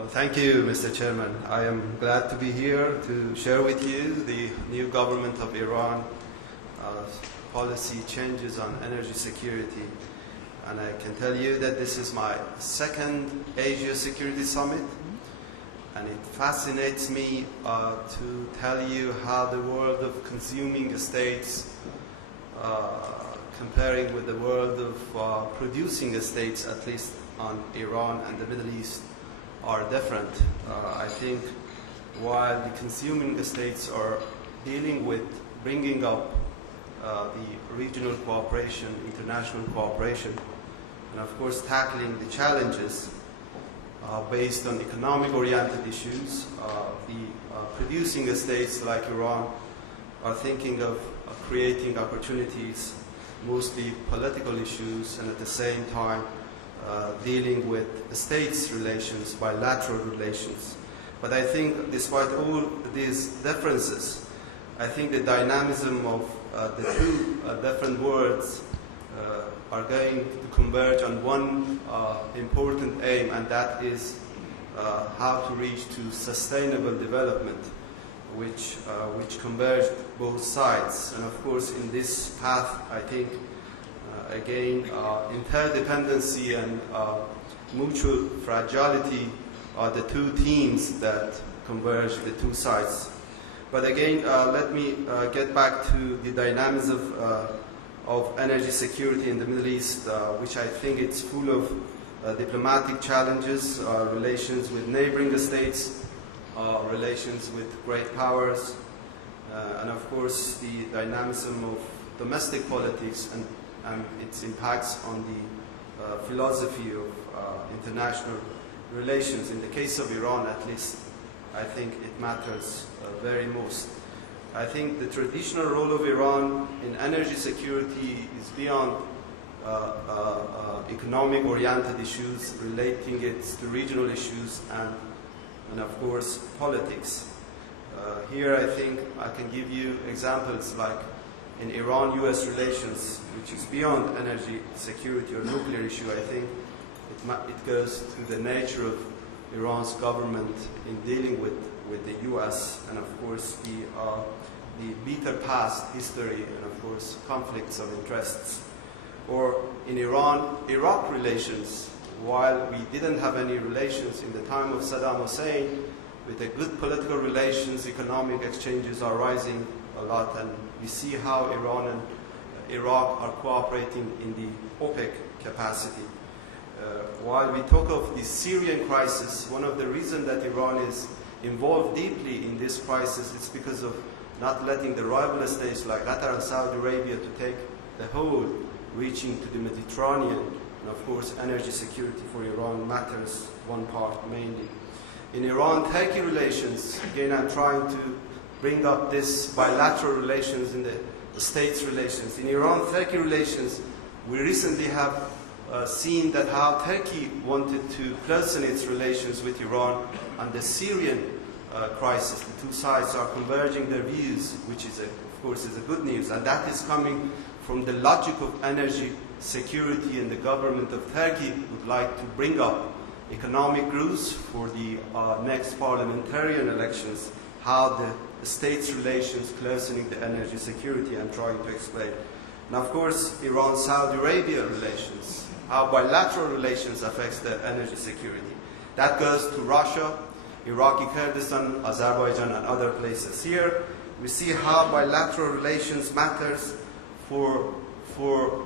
Well, thank you, Mr. Chairman. I am glad to be here to share with you the new government of Iran policy changes on energy security. And I can tell you that this is my second Asia Security Summit. And it fascinates me to tell you how the world of consuming states comparing with the world of producing states, at least on Iran and the Middle East, are different. I think while the consuming states are dealing with bringing up the regional cooperation, international cooperation, and of course tackling the challenges based on economic-oriented issues, the producing states like Iran are thinking of creating opportunities, mostly political issues, and at the same time dealing with states' relations, bilateral relations. But I think despite all these differences, I think the dynamism of the two different worlds are going to converge on one important aim, and that is how to reach to sustainable development, which converged both sides. And of course, in this path, I think, again, interdependency and mutual fragility are the two themes that converge the two sides. But again, let me get back to the dynamism of energy security in the Middle East, which I think it's full of diplomatic challenges, relations with neighboring states, relations with great powers, and of course the dynamism of domestic politics and its impacts on the philosophy of international relations. In the case of Iran, at least, I think it matters very most. I think the traditional role of Iran in energy security is beyond economic-oriented issues, relating it to regional issues and of course, politics. Here, I think I can give you examples like in Iran-US relations, which is beyond energy security or nuclear issue. I think it goes to the nature of Iran's government in dealing with the US, and of course the bitter past history, and of course conflicts of interests. Or in Iran-Iraq relations, while we didn't have any relations in the time of Saddam Hussein, with the good political relations, economic exchanges are rising a lot, and we see how Iran and Iraq are cooperating in the OPEC capacity. While we talk of the Syrian crisis, one of the reasons that Iran is involved deeply in this crisis is because of not letting the rival states like Qatar and Saudi Arabia to take the whole, reaching to the Mediterranean. And of course, energy security for Iran matters one part mainly. In Iran-Turkey relations, again, I'm trying to bring up this bilateral relations in the states' relations. In Iran-Turkey relations, we recently have seen that how Turkey wanted to closen its relations with Iran on the Syrian crisis. The two sides are converging their views, which is, of course, is a good news. And that is coming from the logic of energy security, and the government of Turkey would like to bring up economic growth for the next parliamentarian elections, how the states' relations closening the energy security I'm trying to explain. And of course, Iran-Saudi Arabia relations, how bilateral relations affects the energy security. That goes to Russia, Iraqi Kurdistan, Azerbaijan, and other places. Here, we see how bilateral relations matters for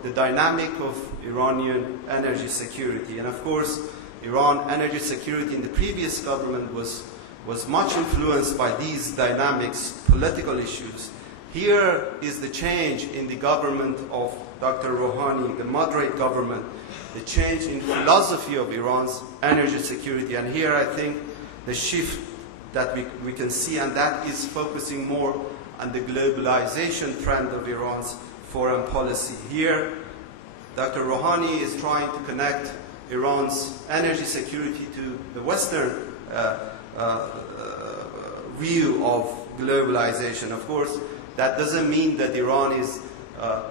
the dynamic of Iranian energy security. And of course, Iran energy security in the previous government was much influenced by these dynamics, political issues. Here is the change in the government of Dr. Rouhani, the moderate government, the change in philosophy of Iran's energy security. And here I think the shift that we can see, and that is focusing more on the globalization trend of Iran's foreign policy. Here, Dr. Rouhani is trying to connect Iran's energy security to the Western view of globalization. Of course, that doesn't mean that Iran is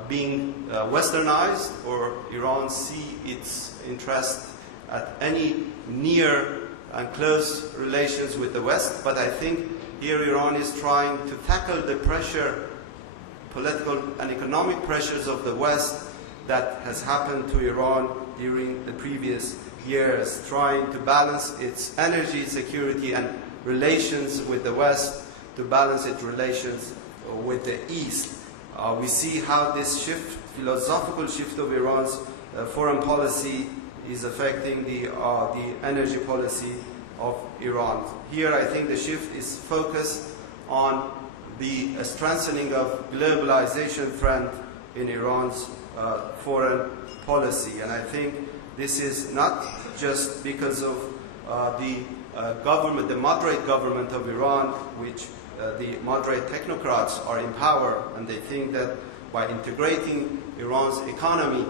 being westernized, or Iran see its interest at any near and close relations with the West, but I think here Iran is trying to tackle the pressure, political and economic pressures of the West that has happened to Iran during the previous years, trying to balance its energy security and relations with the West to balance its relations with the East. We see how this shift, philosophical shift of Iran's foreign policy is affecting the energy policy of Iran. Here I think the shift is focused on the strengthening of globalization trend in Iran's foreign policy. And I think this is not just because of the government, the moderate government of Iran, which the moderate technocrats are in power, and they think that by integrating Iran's economy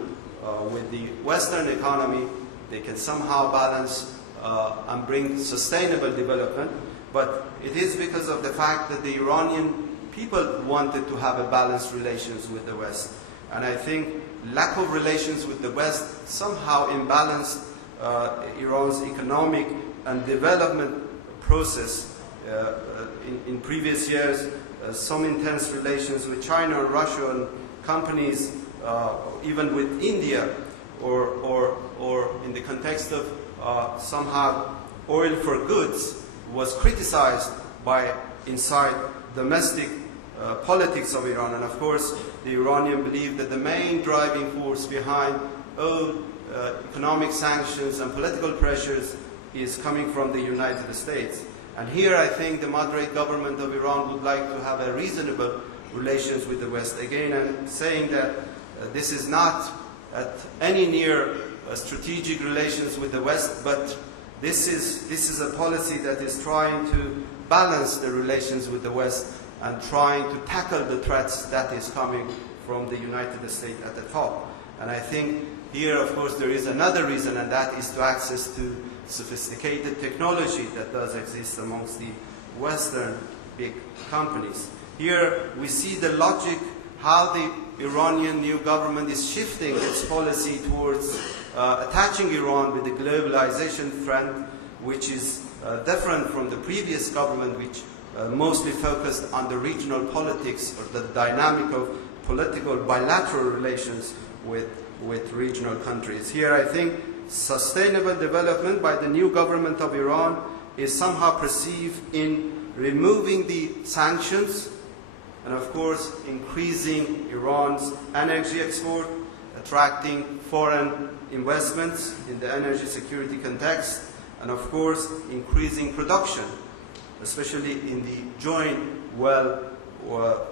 with the Western economy, they can somehow balance and bring sustainable development. But it is because of the fact that the Iranian people wanted to have a balanced relations with the West. And I think lack of relations with the West somehow imbalanced Iran's economic and development process. In previous years, some intense relations with China and Russia and companies, even with India, or in the context of somehow oil for goods, was criticized by inside domestic politics of Iran. And of course, the Iranian believe that the main driving force behind all economic sanctions and political pressures is coming from the United States. And here I think the moderate government of Iran would like to have a reasonable relations with the West. Again, I'm saying that this is not at any near strategic relations with the West, but this is a policy that is trying to balance the relations with the West and trying to tackle the threats that is coming from the United States at the top. And I think here, of course, there is another reason, and that is to access to sophisticated technology that does exist amongst the Western big companies. Here we see the logic, how the Iranian new government is shifting its policy towards attaching Iran with the globalization trend, which is different from the previous government, which mostly focused on the regional politics or the dynamic of political bilateral relations with regional countries. Here I think sustainable development by the new government of Iran is somehow perceived in removing the sanctions and of course increasing Iran's energy export, attracting foreign investments in the energy security context, and of course increasing production, especially in the joint well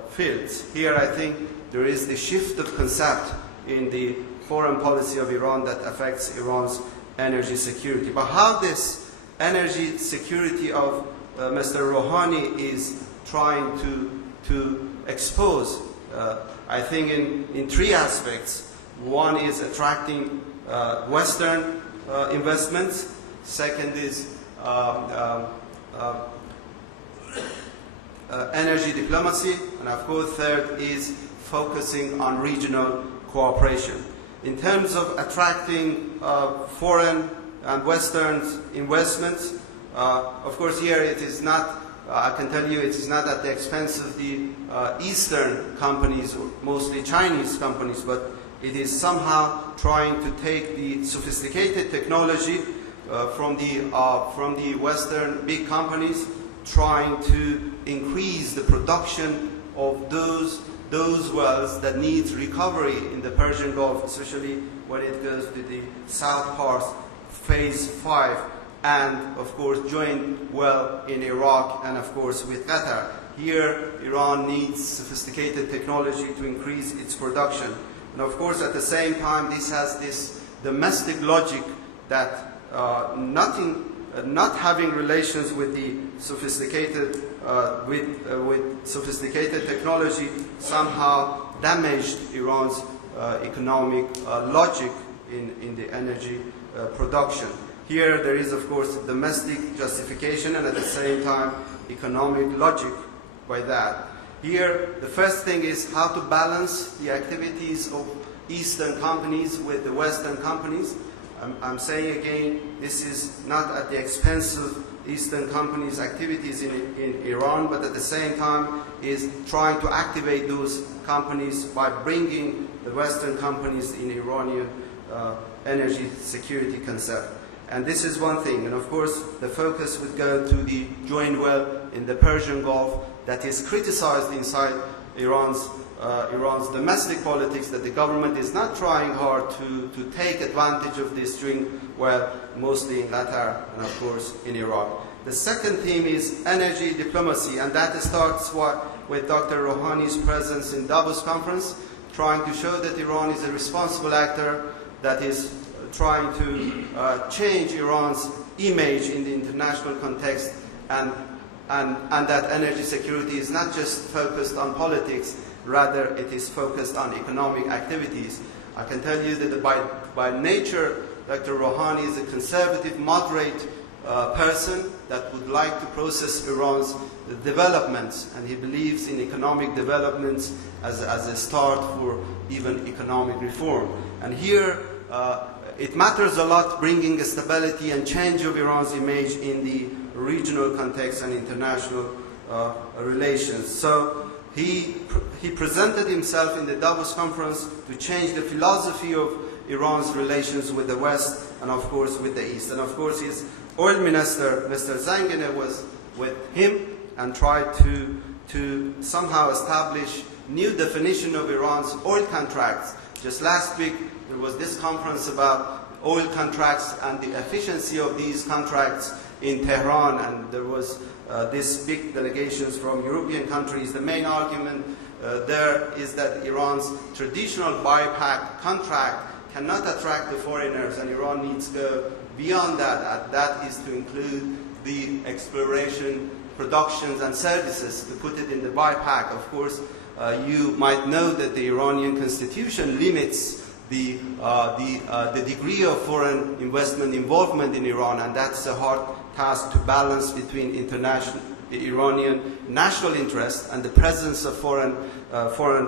fields. Here I think there is the shift of concept in the foreign policy of Iran that affects Iran's energy security. But how this energy security of Mr. Rouhani is trying to expose, I think in three aspects. One is attracting Western investments. Second is energy diplomacy. And of course, third is focusing on regional cooperation. In terms of attracting foreign and Western investments, of course here it is not, I can tell you it is not at the expense of the Eastern companies, or mostly Chinese companies, but it is somehow trying to take the sophisticated technology from the Western big companies, trying to increase the production of those wells that needs recovery in the Persian Gulf, especially when it goes to the South Pars Phase 5, and of course joint well in Iraq and of course with Qatar. Here Iran needs sophisticated technology to increase its production. And of course at the same time this has this domestic logic that not having relations with the sophisticated with sophisticated technology somehow damaged Iran's economic logic in the energy production. Here there is of course domestic justification and at the same time economic logic by that. Here the first thing is how to balance the activities of Eastern companies with the Western companies. I'm saying again, this is not at the expense of Eastern companies' activities in Iran, but at the same time is trying to activate those companies by bringing the Western companies in Iranian energy security concept. And this is one thing. And of course, the focus would go to the joint well in the Persian Gulf that is criticized inside Iran's domestic politics, that the government is not trying hard to take advantage of this joint well, mostly in Qatar and of course in Iraq. The second theme is energy diplomacy, and that starts with Dr. Rouhani's presence in Davos conference, trying to show that Iran is a responsible actor that is trying to change Iran's image in the international context, and that energy security is not just focused on politics, rather it is focused on economic activities. I can tell you that by nature, Dr. Rouhani is a conservative, moderate person that would like to process Iran's developments, and he believes in economic developments as a start for even economic reform. And here, it matters a lot bringing stability and change of Iran's image in the regional context and international relations. So he presented himself in the Davos conference to change the philosophy of Iran's relations with the West and of course with the East. And of course his oil minister, Mr. Zanganeh, was with him and tried to somehow establish new definition of Iran's oil contracts. Just last week there was this conference about oil contracts and the efficiency of these contracts in Tehran, and there was this big delegations from European countries. The main argument there is that Iran's traditional BIPAC contract cannot attract the foreigners, and Iran needs to go beyond that, and that is to include the exploration, productions and services, to put it in the BIPAC. Of course, you might know that the Iranian constitution limits the degree of foreign investment involvement in Iran, and that's a hard task to balance between the Iranian national interest and the presence of foreign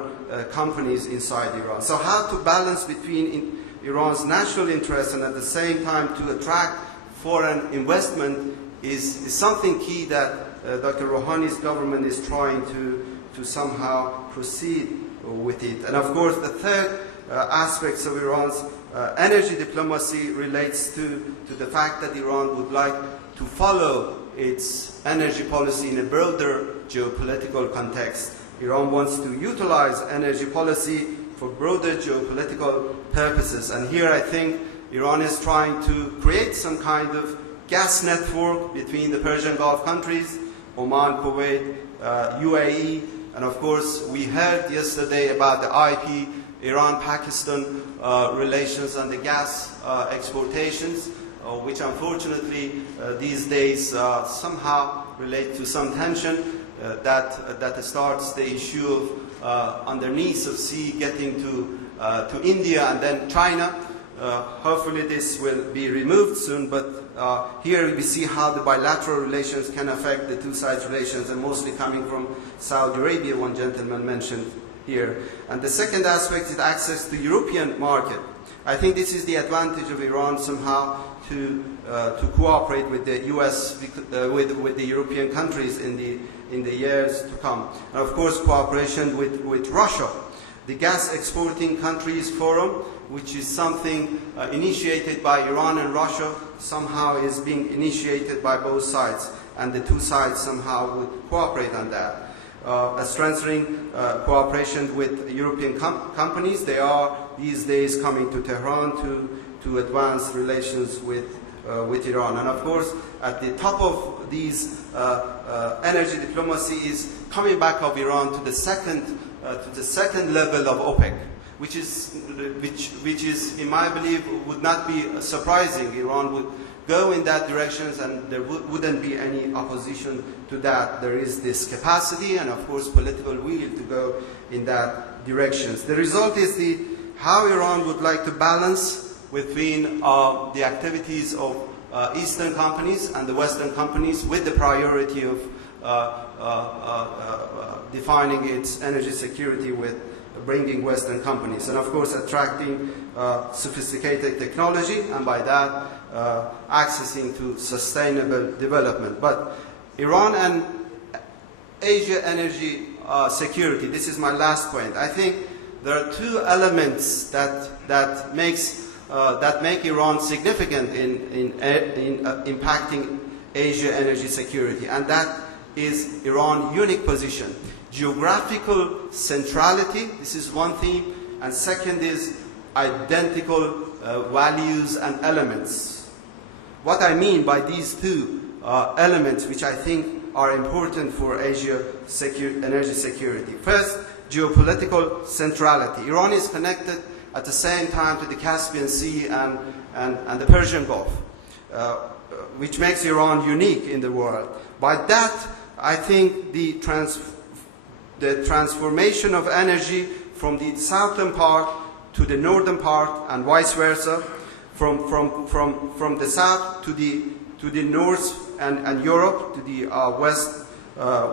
companies inside Iran. So how to balance between Iran's national interest and at the same time to attract foreign investment is something key that Dr. Rouhani's government is trying to somehow proceed with it. And of course, the third aspects of Iran's energy diplomacy relates to the fact that Iran would like to follow its energy policy in a broader geopolitical context. Iran wants to utilize energy policy for broader geopolitical purposes. And here I think Iran is trying to create some kind of gas network between the Persian Gulf countries, Oman, Kuwait, UAE, and of course we heard yesterday about the IP, Iran-Pakistan relations and the gas exportations, which unfortunately these days somehow relate to some tension that starts the issue of underneath of sea getting to India and then China. Hopefully this will be removed soon, but here we see how the bilateral relations can affect the two sides' relations, and mostly coming from Saudi Arabia, one gentleman mentioned here. And the second aspect is access to European market. I think this is the advantage of Iran somehow to cooperate with the US, with the European countries in the years to come. And of course, cooperation with Russia. The Gas Exporting Countries Forum, which is something initiated by Iran and Russia, somehow is being initiated by both sides, and the two sides somehow would cooperate on that. Strengthening cooperation with European companies. They are these days coming to Tehran to advance relations with Iran. And of course, at the top of these energy diplomacy is coming back of Iran to the second level of OPEC, which is, in my belief, would not be surprising. Iran would go in that direction, and there wouldn't be any opposition to that. There is this capacity and, of course, political will to go in that direction. The result is how Iran would like to balance between the activities of Eastern companies and the Western companies, with the priority of defining its energy security with bringing Western companies, and of course attracting sophisticated technology, and by that accessing to sustainable development. But Iran and Asia energy security, this is my last point. I think there are two elements that make Iran significant in impacting Asia energy security, and that is Iran's unique position. Geographical centrality, this is one theme, and second is identical values and elements. What I mean by these two elements, which I think are important for Asia energy security. First, geopolitical centrality. Iran is connected at the same time to the Caspian Sea and the Persian Gulf, which makes Iran unique in the world. By that, I think the transformation of energy from the southern part to the northern part and vice versa, from the south to the north and Europe, to the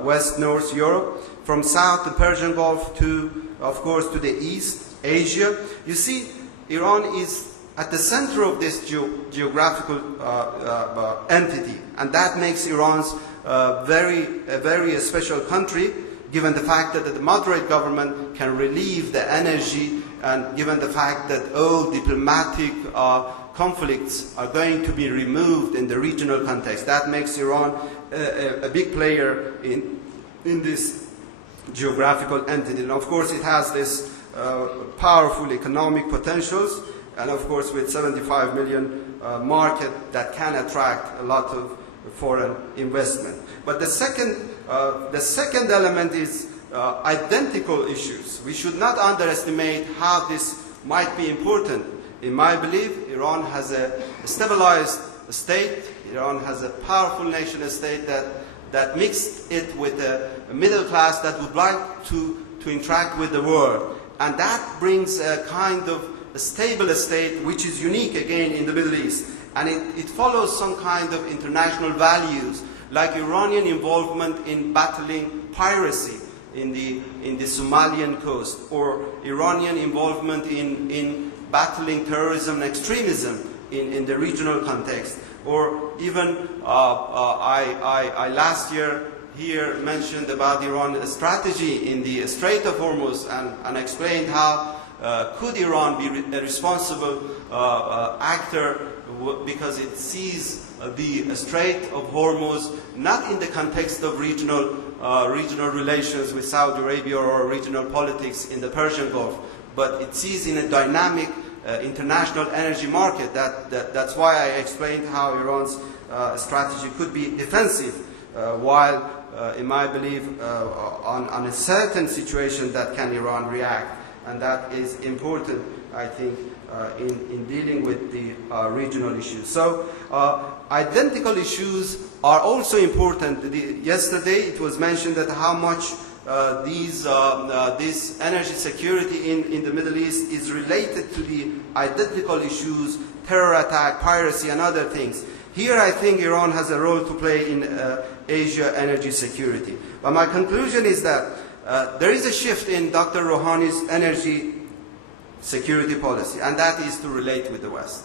west-north Europe, from south the Persian Gulf to, of course, to the east, Asia. You see, Iran is at the center of this geographical entity, and that makes Iran a very special country, given the fact that the moderate government can relieve the energy, and given the fact that all diplomatic conflicts are going to be removed in the regional context. That makes Iran a big player in this geographical entity. And of course it has this powerful economic potentials, and of course with 75 million market that can attract a lot of foreign investment. But the second element is identical issues. We should not underestimate how this might be important. In my belief, Iran has a stabilized state. Iran has a powerful nation state that mixed it with a middle class that would like to interact with the world. And that brings a kind of a stable state which is unique again in the Middle East. And it follows some kind of international values, like Iranian involvement in battling piracy in the Somalian coast, or Iranian involvement in battling terrorism and extremism in the regional context. Or even I last year here mentioned about Iran's strategy in the Strait of Hormuz, and explained how could Iran be a responsible actor, because it sees the Strait of Hormuz not in the context of regional relations with Saudi Arabia or regional politics in the Persian Gulf, but it sees in a dynamic international energy market. That's why I explained how Iran's strategy could be defensive, while in my belief on a certain situation that can Iran react, and that is important, I think, in dealing with the regional issues. So identical issues are also important. Yesterday it was mentioned that how much this energy security in the Middle East is related to the identical issues, terror attack, piracy, and other things. Here I think Iran has a role to play in Asia energy security. But my conclusion is that there is a shift in Dr. Rouhani's energy security policy, and that is to relate with the West.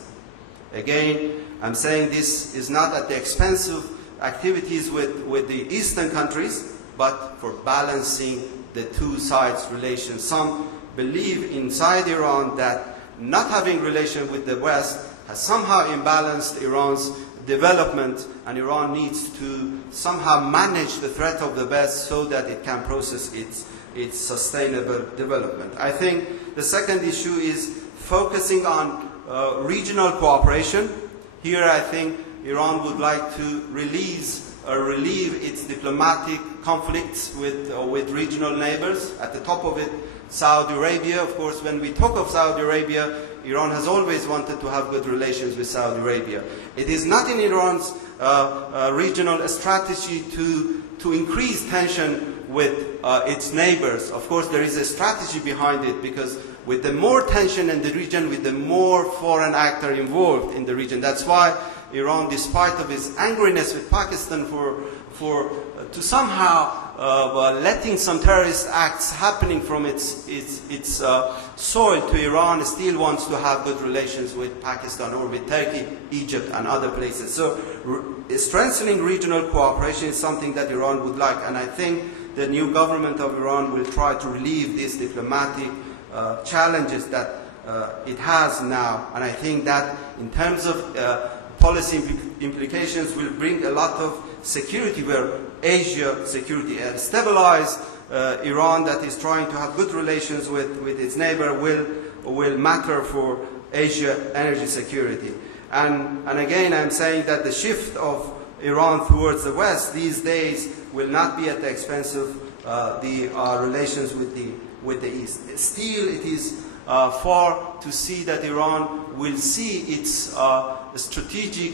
Again, I'm saying this is not at the expense of activities with the Eastern countries, but for balancing the two sides' relations. Some believe inside Iran that not having relation with the West has somehow imbalanced Iran's development, and Iran needs to somehow manage the threat of the West so that it can process its sustainable development. I think the second issue is focusing on regional cooperation. Here I think Iran would like to relieve its diplomatic conflicts with regional neighbors. At the top of it, Saudi Arabia. Of course, when we talk of Saudi Arabia, Iran has always wanted to have good relations with Saudi Arabia. It is not in Iran's regional strategy to increase tension with its neighbors. Of course, there is a strategy behind it, because with the more tension in the region, with the more foreign actor involved in the region. That's why Iran, despite of its angriness with Pakistan to somehow letting some terrorist acts happening from its soil to Iran, still wants to have good relations with Pakistan or with Turkey, Egypt, and other places. So strengthening regional cooperation is something that Iran would like, and I think the new government of Iran will try to relieve these diplomatic challenges that it has now. And I think that in terms of policy implications will bring a lot of security, where Asia security stabilize Iran, that is trying to have good relations with its neighbor, will matter for Asia energy security. And again, I'm saying that the shift of Iran towards the West these days will not be at the expense of the relations with the East. Still, it is far to see that Iran will see its strategic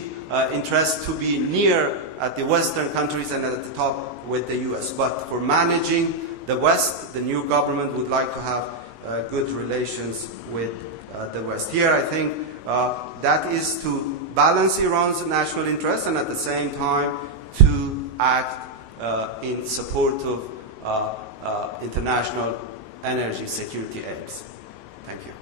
interest to be near at the Western countries and at the top with the US. But for managing the West, the new government would like to have good relations with the West. Here, I think that is to balance Iran's national interests and at the same time to act in support of international energy security aims. Thank you.